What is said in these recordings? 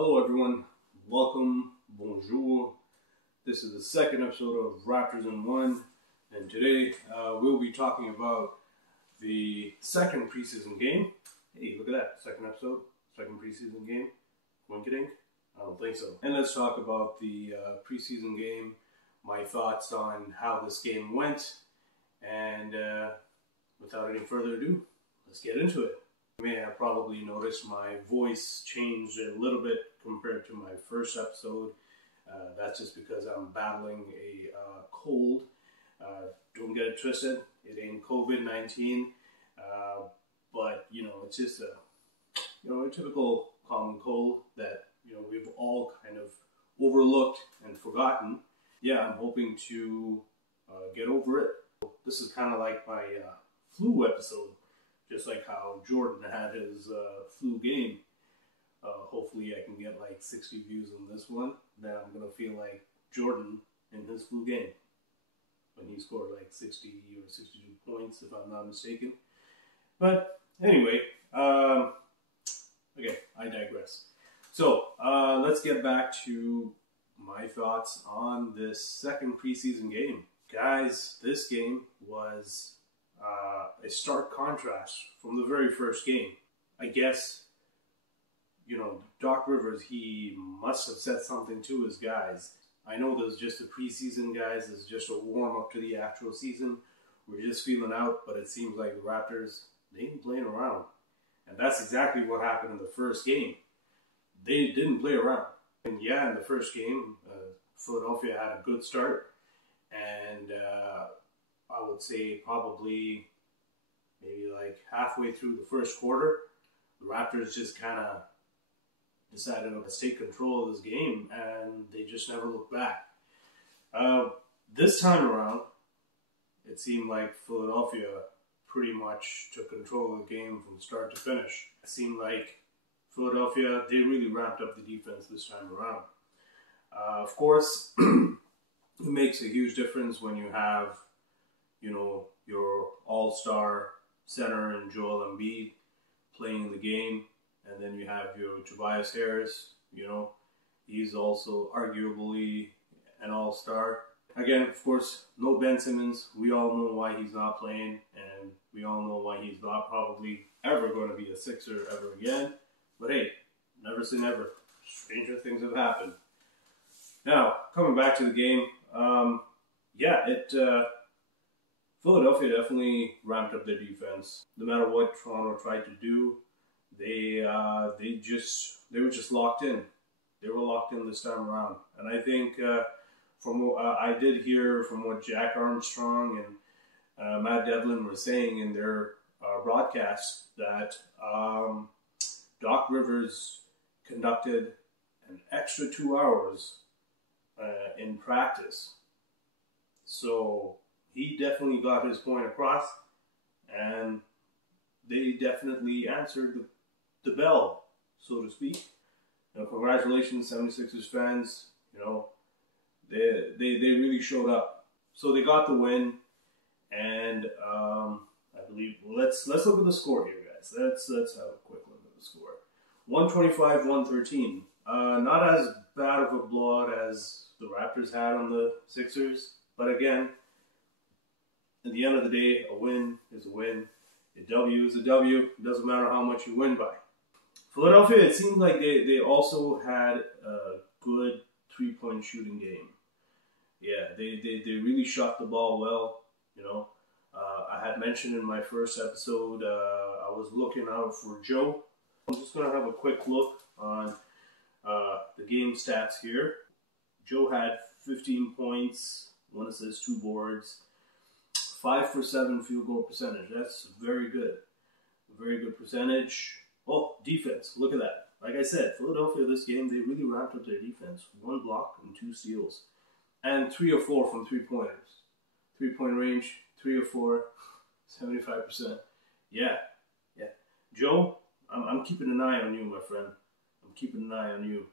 Hello everyone, welcome, bonjour. This is the second episode of Raptors in One, and today we'll be talking about the second preseason game. Hey, look at that, second episode, second preseason game. Wink-a-dink? I don't think so. And let's talk about the preseason game, my thoughts on how this game went, and without any further ado, let's get into it. You may have probably noticed my voice changed a little bit compared to my first episode. That's just because I'm battling a cold. Don't get it twisted, it ain't COVID-19, but it's just a typical common cold that we've all kind of overlooked and forgotten. Yeah, I'm hoping to get over it. This is kind of like my flu episode. Just like how Jordan had his flu game. Hopefully I can get like 60 views on this one. Then I'm going to feel like Jordan in his flu game. When he scored like 60 or 62 points, if I'm not mistaken. But anyway, okay, I digress. So let's get back to my thoughts on this second preseason game. Guys, this game was a stark contrast from the very first game. I guess, Doc Rivers, he must have said something to his guys. I know this is just a preseason, guys. This is just a warm-up to the actual season. We're just feeling out, but it seems like the Raptors, they ain't playing around. And that's exactly what happened in the first game. They didn't play around. And yeah, in the first game, Philadelphia had a good start. And I would say probably maybe like halfway through the first quarter, the Raptors just kind of decided to take control of this game, and they just never looked back. This time around, it seemed like Philadelphia pretty much took control of the game from start to finish. It seemed like Philadelphia, they really ramped up the defense this time around. Of course, it makes a huge difference when you have your all-star center and Joel Embiid playing the game, and then you have your Tobias Harris, he's also arguably an all-star. Again, of course, no Ben Simmons. We all know why he's not playing, and we all know why he's not probably ever going to be a Sixer ever again. But hey, never say never. Stranger things have happened. Now, coming back to the game, Philadelphia definitely ramped up their defense. No matter what Toronto tried to do, they were just locked in. They were locked in this time around. And I think from what I did hear from what Jack Armstrong and Matt Devlin were saying in their broadcast, that Doc Rivers conducted an extra 2 hours in practice. So he definitely got his point across, and they definitely answered the bell, so to speak. Congratulations, 76ers fans. They really showed up. So they got the win, and I believe let's look at the score here, guys. Let's have a quick look at the score. 125-113. Not as bad of a blowout as the Raptors had on the Sixers, but again, at the end of the day, a win is a win. A W is a W. It doesn't matter how much you win by. Philadelphia, it seemed like they also had a good three-point shooting game. Yeah, they really shot the ball well. I had mentioned in my first episode, I was looking out for Joe. I'm just going to have a quick look on the game stats here. Joe had 15 points, 1 assist, 2 boards, 5 for 7 field goal percentage. That's very good. Very good percentage. Oh, defense. Look at that. Like I said, Philadelphia this game, they really ramped up their defense. 1 block and 2 steals. And 3 or 4 from 3-pointers. 3-point range, 3 or 4, 75%. Yeah. Joe, I'm keeping an eye on you, my friend. I'm keeping an eye on you.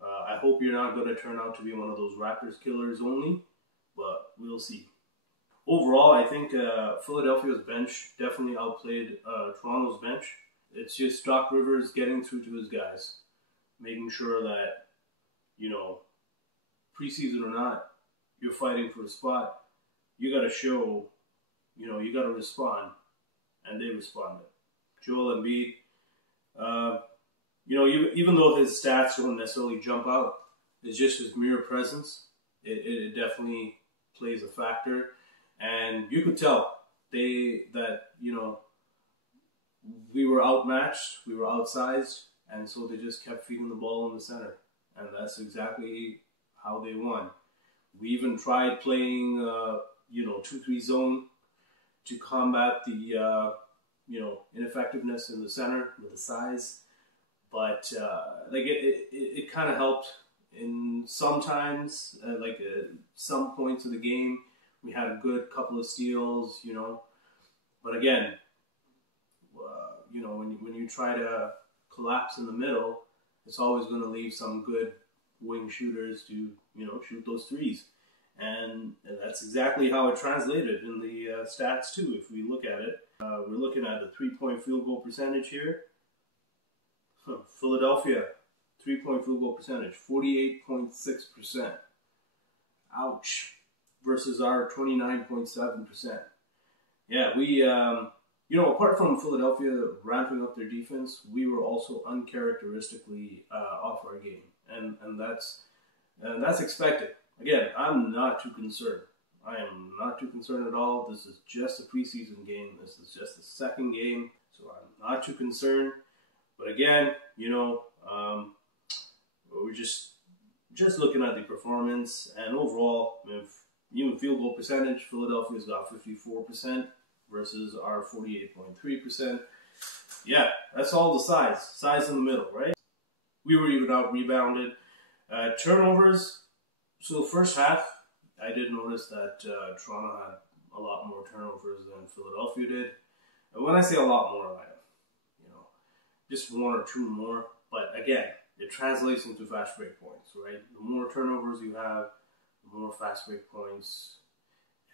I hope you're not going to turn out to be one of those Raptors killers only, but we'll see. Overall, I think Philadelphia's bench definitely outplayed Toronto's bench. It's just Doc Rivers getting through to his guys, making sure that, you know, preseason or not, you're fighting for a spot. You got to show, you know, you got to respond, and they responded. Joel Embiid, you know, even though his stats don't necessarily jump out, it's just his mere presence. It definitely plays a factor, and you could tell that you know, we were outmatched, we were outsized, and so they just kept feeding the ball in the center, and that's exactly how they won. We even tried playing, you know, 2-3 zone to combat the, you know, ineffectiveness in the center with the size, but like it kind of helped in sometimes, some points of the game. We had a good couple of steals, you know, but again, you know, when you try to collapse in the middle, it's always going to leave some good wing shooters to, you know, shoot those threes. And that's exactly how it translated in the stats too. If we look at it, we're looking at the 3-point field goal percentage here. Philadelphia, 3-point field goal percentage, 48.6%. Ouch. Versus our 29.7%. Yeah, we, you know, apart from Philadelphia ramping up their defense, we were also uncharacteristically off our game. And that's expected. Again, I'm not too concerned. I am not too concerned at all. This is just a preseason game. This is just the second game, so I'm not too concerned. But again, you know, we're just looking at the performance, and overall, even field goal percentage, Philadelphia's got 54% versus our 48.3%. Yeah, that's all the size in the middle, right? We were even out rebounded. Turnovers. So first half, I did notice that Toronto had a lot more turnovers than Philadelphia did. And when I say a lot more, you know, just 1 or 2 more. But again, it translates into fast break points, right? The more turnovers you have, the more fast break points,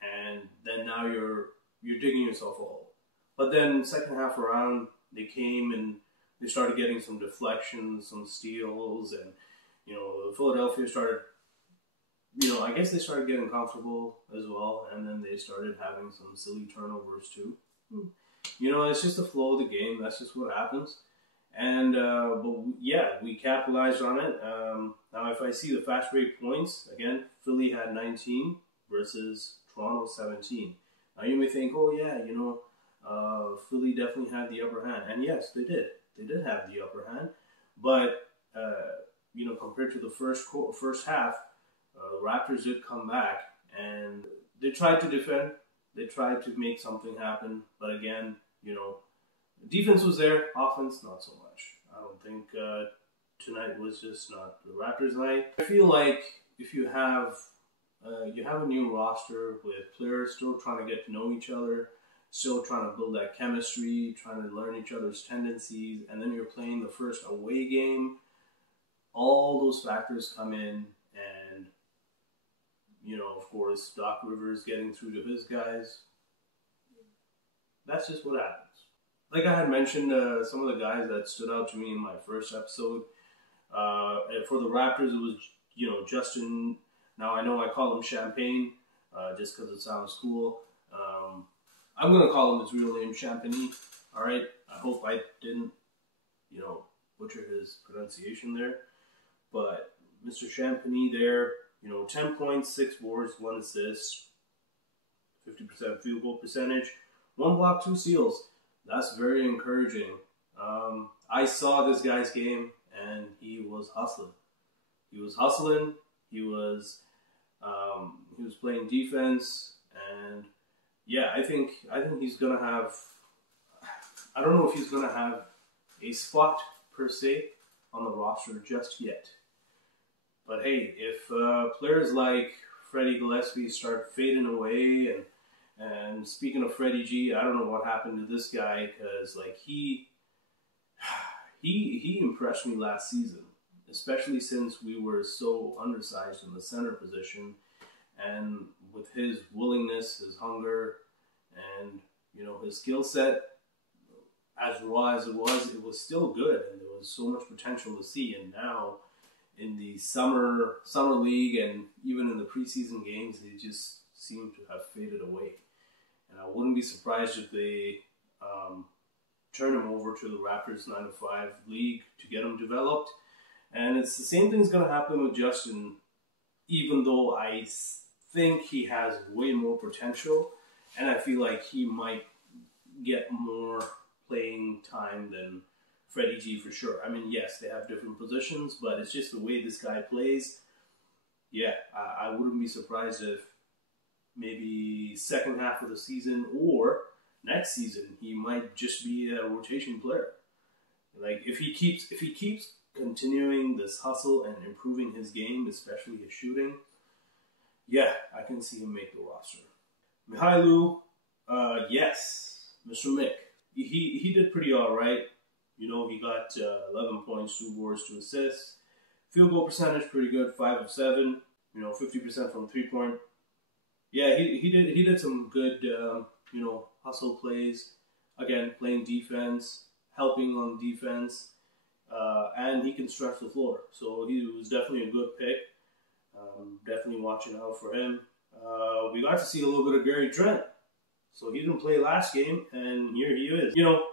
and then now you're digging yourself a hole. But then second half around, they came and they started getting some deflections, some steals, and you know, Philadelphia started, you know, I guess they started getting comfortable as well, and then they started having some silly turnovers too. You know, it's just the flow of the game. That's just what happens. And, but yeah, we capitalized on it. Now, if I see the fast break points, again, Philly had 19 versus Toronto 17. Now, you may think, oh, yeah, you know, Philly definitely had the upper hand. And yes, they did. They did have the upper hand. But, you know, compared to the first half, the Raptors did come back, and they tried to defend. They tried to make something happen. But again, you know, defense was there, offense not so much. I don't think tonight was just not the Raptors' night. I feel like if you have a new roster with players still trying to get to know each other, still trying to build that chemistry, trying to learn each other's tendencies, and then you're playing the first away game, all those factors come in, and you know, of course, Doc Rivers getting through to his guys. That's just what happens. Like I had mentioned, some of the guys that stood out to me in my first episode, for the Raptors, it was, you know, Justin. Now I know I call him Champagne, just because it sounds cool. I'm gonna call him his real name, Champagny. All right. I hope I didn't, you know, butcher his pronunciation there. But Mr. Champagny there, you know, 10 points, 6 boards, 1 assist, 50% field goal percentage, 1 block, 2 steals. That's very encouraging. I saw this guy's game, and he was hustling. He was hustling. He was playing defense, and yeah, I think he's gonna have. I don't know if he's gonna have a spot per se on the roster just yet. But hey, if players like Freddie Gillespie start fading away, and speaking of Freddie G, I don't know what happened to this guy, because like he impressed me last season, especially since we were so undersized in the center position, and with his willingness, his hunger, and you know, his skill set, as raw as it was still good, and there was so much potential to see, and now in the summer league and even in the preseason games, they just seem to have faded away. And I wouldn't be surprised if they turn him over to the Raptors 9-5 league to get him developed. And it's the same thing's going to happen with Justin, even though I think he has way more potential, and I feel like he might get more playing time than Freddie G for sure. I mean, yes, they have different positions, but it's just the way this guy plays. Yeah, I wouldn't be surprised if maybe second half of the season or next season he might just be a rotation player. Like if he keeps continuing this hustle and improving his game, especially his shooting, yeah, I can see him make the roster. Mihailu, yes, Mr. Mick, he did pretty all right. You know, he got 11 points, 2 boards, 2 assists. Field goal percentage pretty good, 5 of 7. You know, 50% from 3-point. Yeah, he did some good hustle plays. Again, playing defense, helping on defense, and he can stretch the floor. So he was definitely a good pick. Definitely watching out for him. We got to see a little bit of Gary Trent. So he didn't play last game, and here he is. You know,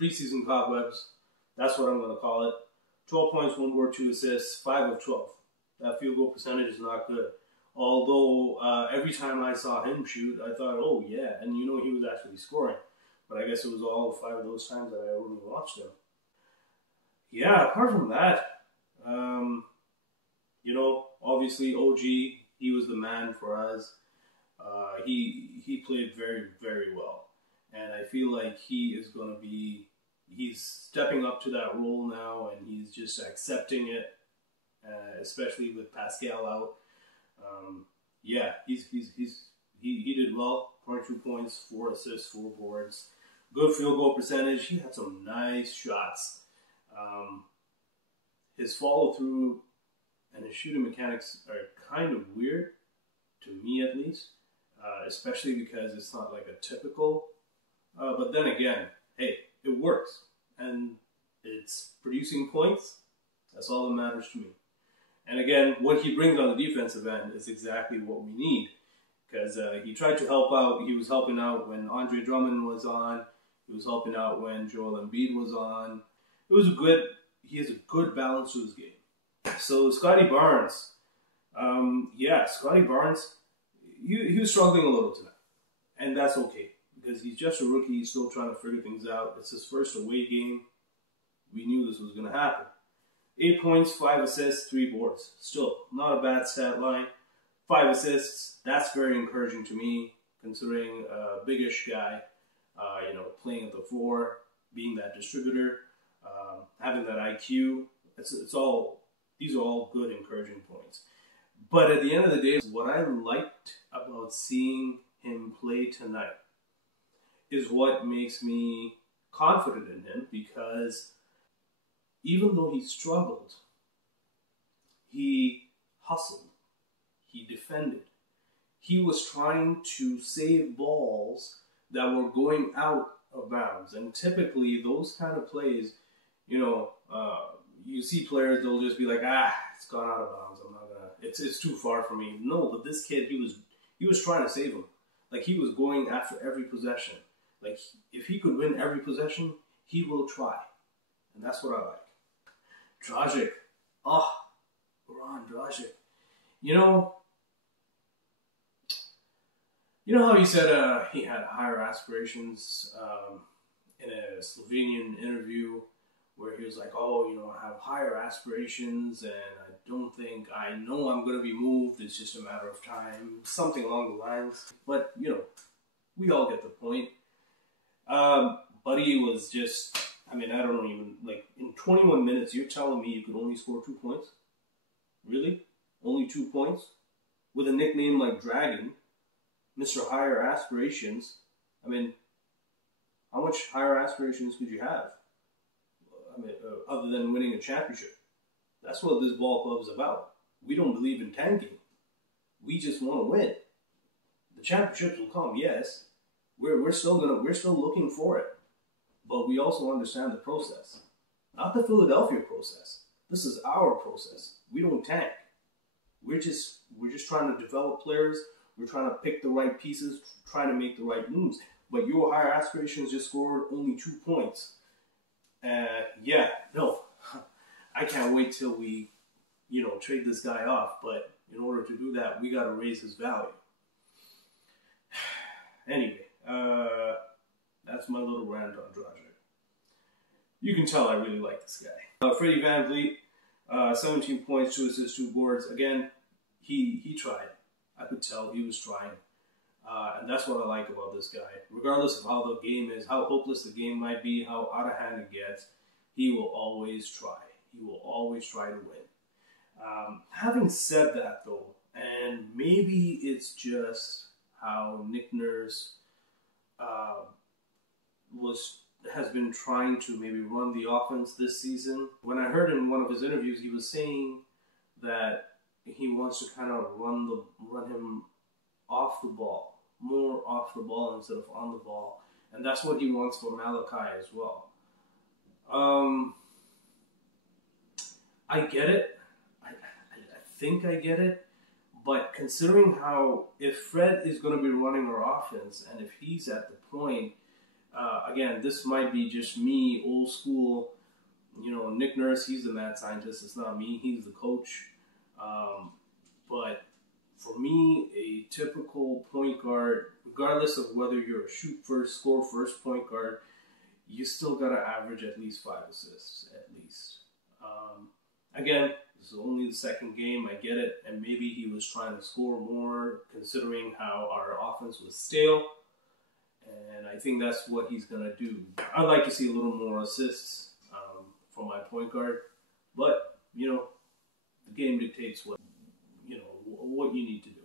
preseason cobwebs. That's what I'm going to call it. 12 points, 1 board, 2 assists, 5 of 12. That field goal percentage is not good. Although every time I saw him shoot, I thought, oh yeah, and you know he was actually scoring. But I guess it was all 5 of those times that I only watched him. Yeah, apart from that, you know, obviously OG, he was the man for us. He played very, very well. And I feel like he's stepping up to that role now, and he's just accepting it, especially with Pascal out. Yeah, he did well. 22 points, 4 assists, 4 boards. Good field goal percentage. He had some nice shots. His follow through and his shooting mechanics are kind of weird, to me at least, especially because it's not like a typical. But then again, hey, it works, and it's producing points. That's all that matters to me. And again, what he brings on the defensive end is exactly what we need, because he tried to help out. He was helping out when Andre Drummond was on. He was helping out when Joel Embiid was on. He has a good balance to his game. So Scotty Barnes, Scotty Barnes, he was struggling a little tonight, and that's okay because he's just a rookie. He's still trying to figure things out. It's his first away game. We knew this was going to happen. 8 points, 5 assists, 3 boards. Still not a bad stat line. 5 assists. That's very encouraging to me, considering a biggish guy. Playing at the 4, being that distributor, having that IQ. These are all good, encouraging points. But at the end of the day, what I liked about seeing him play tonight is what makes me confident in him, because even though he struggled, he hustled, he defended. He was trying to save balls that were going out of bounds. And typically, those kind of plays, you see players, they'll just be like, it's gone out of bounds. I'm not gonna. It's too far for me. No, but this kid, he was trying to save him. Like, he was going after every possession. Like, if he could win every possession, he will try, and that's what I like. Dragic, Goran Dragic. You know how he said he had higher aspirations in a Slovenian interview, where he was like, I have higher aspirations, and I know I'm going to be moved. It's just a matter of time. Something along the lines. But, we all get the point. Buddy was just, I don't know, even, like, in 21 minutes, you're telling me you could only score 2 points? Really? Only 2 points? With a nickname like Dragon, Mr. Higher Aspirations. How much higher aspirations could you have? Other than winning a championship. That's what this ball club is about. We don't believe in tanking. We just want to win. The championships will come, yes. We're still looking for it, but we also understand the process. not the Philadelphia process. This is our process. We don't tank. We're just trying to develop players. We're trying to pick the right pieces, trying to make the right moves. But your higher aspirations just scored only 2 points. Yeah, no, I can't wait till we, trade this guy off. But in order to do that, we got to raise his value. Anyway, that's my little rant on Dragic. You can tell I really like this guy. Freddie VanVleet, 17 points, 2 assists, 2 boards. Again, he tried. I could tell he was trying. And that's what I like about this guy. Regardless of how the game is, how hopeless the game might be, how out of hand it gets, he will always try. He will always try to win. Having said that, though, and maybe it's just how Nick Nurse has been trying to maybe run the offense this season. When I heard in one of his interviews, he was saying that he wants to kind of run him off the ball, more off the ball instead of on the ball, and that's what he wants for Malachi as well. I get it. I think I get it. But considering how, if Fred is going to be running our offense, and if he's at the point, again, this might be just me, old school, Nick Nurse, he's the mad scientist, it's not me, he's the coach. But for me, a typical point guard, regardless of whether you're a shoot first, score first point guard, you still got to average at least 5 assists, at least. Again, this is only the second game, I get it, and maybe he was trying to score more considering how our offense was stale, and I think that's what he's going to do. I'd like to see a little more assists from my point guard, but, the game dictates what you need to do.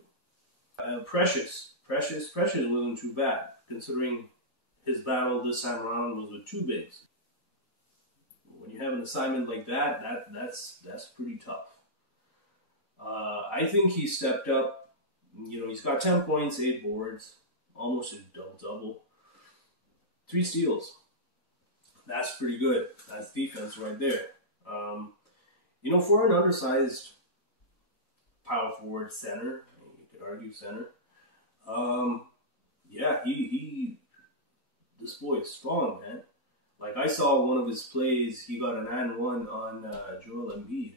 Precious wasn't too bad, considering his battle this time around was with 2 bigs. When you have an assignment like that's pretty tough. I think he stepped up. He's got 10 points, 8 boards, almost a double-double, 3 steals. That's pretty good. That's defense right there. For an undersized power forward center, you could argue center, yeah, this boy is strong, man. Like, I saw one of his plays, he got an and one on Joel Embiid.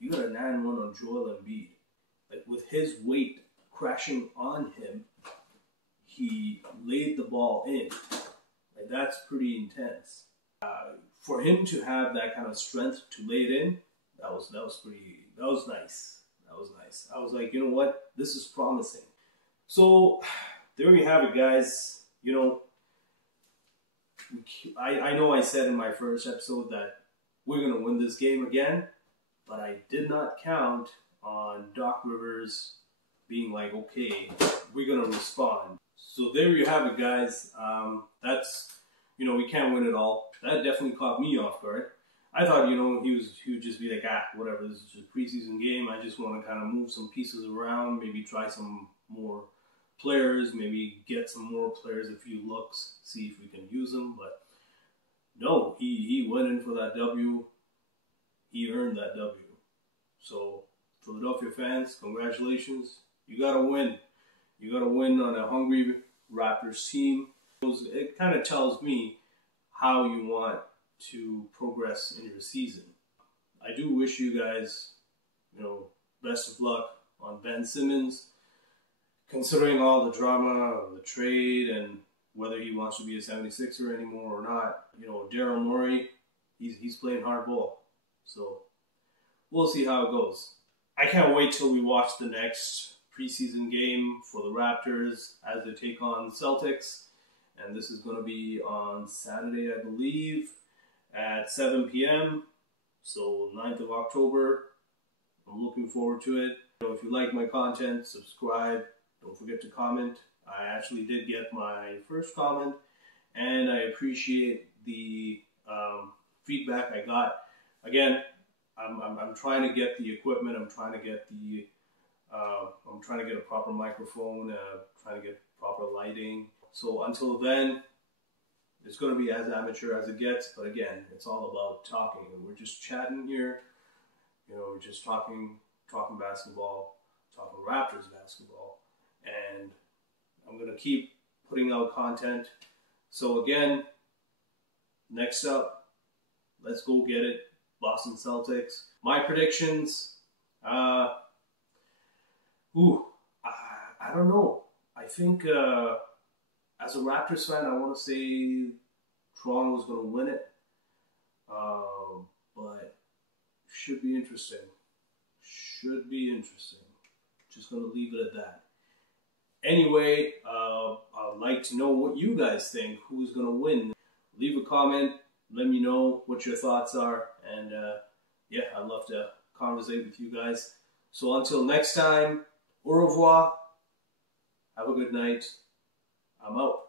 He got an and one on Joel Embiid. Like, with his weight crashing on him, he laid the ball in. Like, that's pretty intense. For him to have that kind of strength to lay it in, that was nice. That was nice. I was like, you know what? This is promising. So, there we have it, guys. I know I said in my first episode that we're going to win this game again, but I did not count on Doc Rivers being like, okay, we're going to respond. So there you have it, guys. That's, we can't win it all. That definitely caught me off guard. I thought, he would just be like, whatever, this is just a preseason game. I just want to kind of move some pieces around, maybe try some more players, maybe get some more players, a few looks, see if we can use them. But no, he went in for that W. He earned that W. So, Philadelphia fans, congratulations. You got to win. You got to win on a hungry Raptors team. It kind of tells me how you want to progress in your season. I do wish you guys, best of luck on Ben Simmons. Considering all the drama of the trade and whether he wants to be a 76er anymore or not, Daryl Morey, he's playing hardball. So we'll see how it goes. I can't wait till we watch the next preseason game for the Raptors as they take on Celtics. And this is going to be on Saturday, I believe, at 7 p.m. So 9th of October. I'm looking forward to it. If you like my content, subscribe. Don't forget to comment. I actually did get my first comment, and I appreciate the feedback I got. Again, I'm trying to get the equipment. I'm trying to get a proper microphone. Trying to get proper lighting. So until then, It's going to be as amateur as it gets, but again, it's all about talking. We're just chatting here. We're just talking basketball, talking Raptors basketball, and I'm going to keep putting out content. So again, next up, let's go get it. Boston Celtics. My predictions, I don't know. I think as a Raptors fan, I want to say Toronto's going to win it. But should be interesting. Just going to leave it at that. Anyway, I'd like to know what you guys think. Who's going to win? Leave a comment. Let me know what your thoughts are. And yeah, I'd love to conversate with you guys. So until next time, au revoir. Have a good night. I'm out.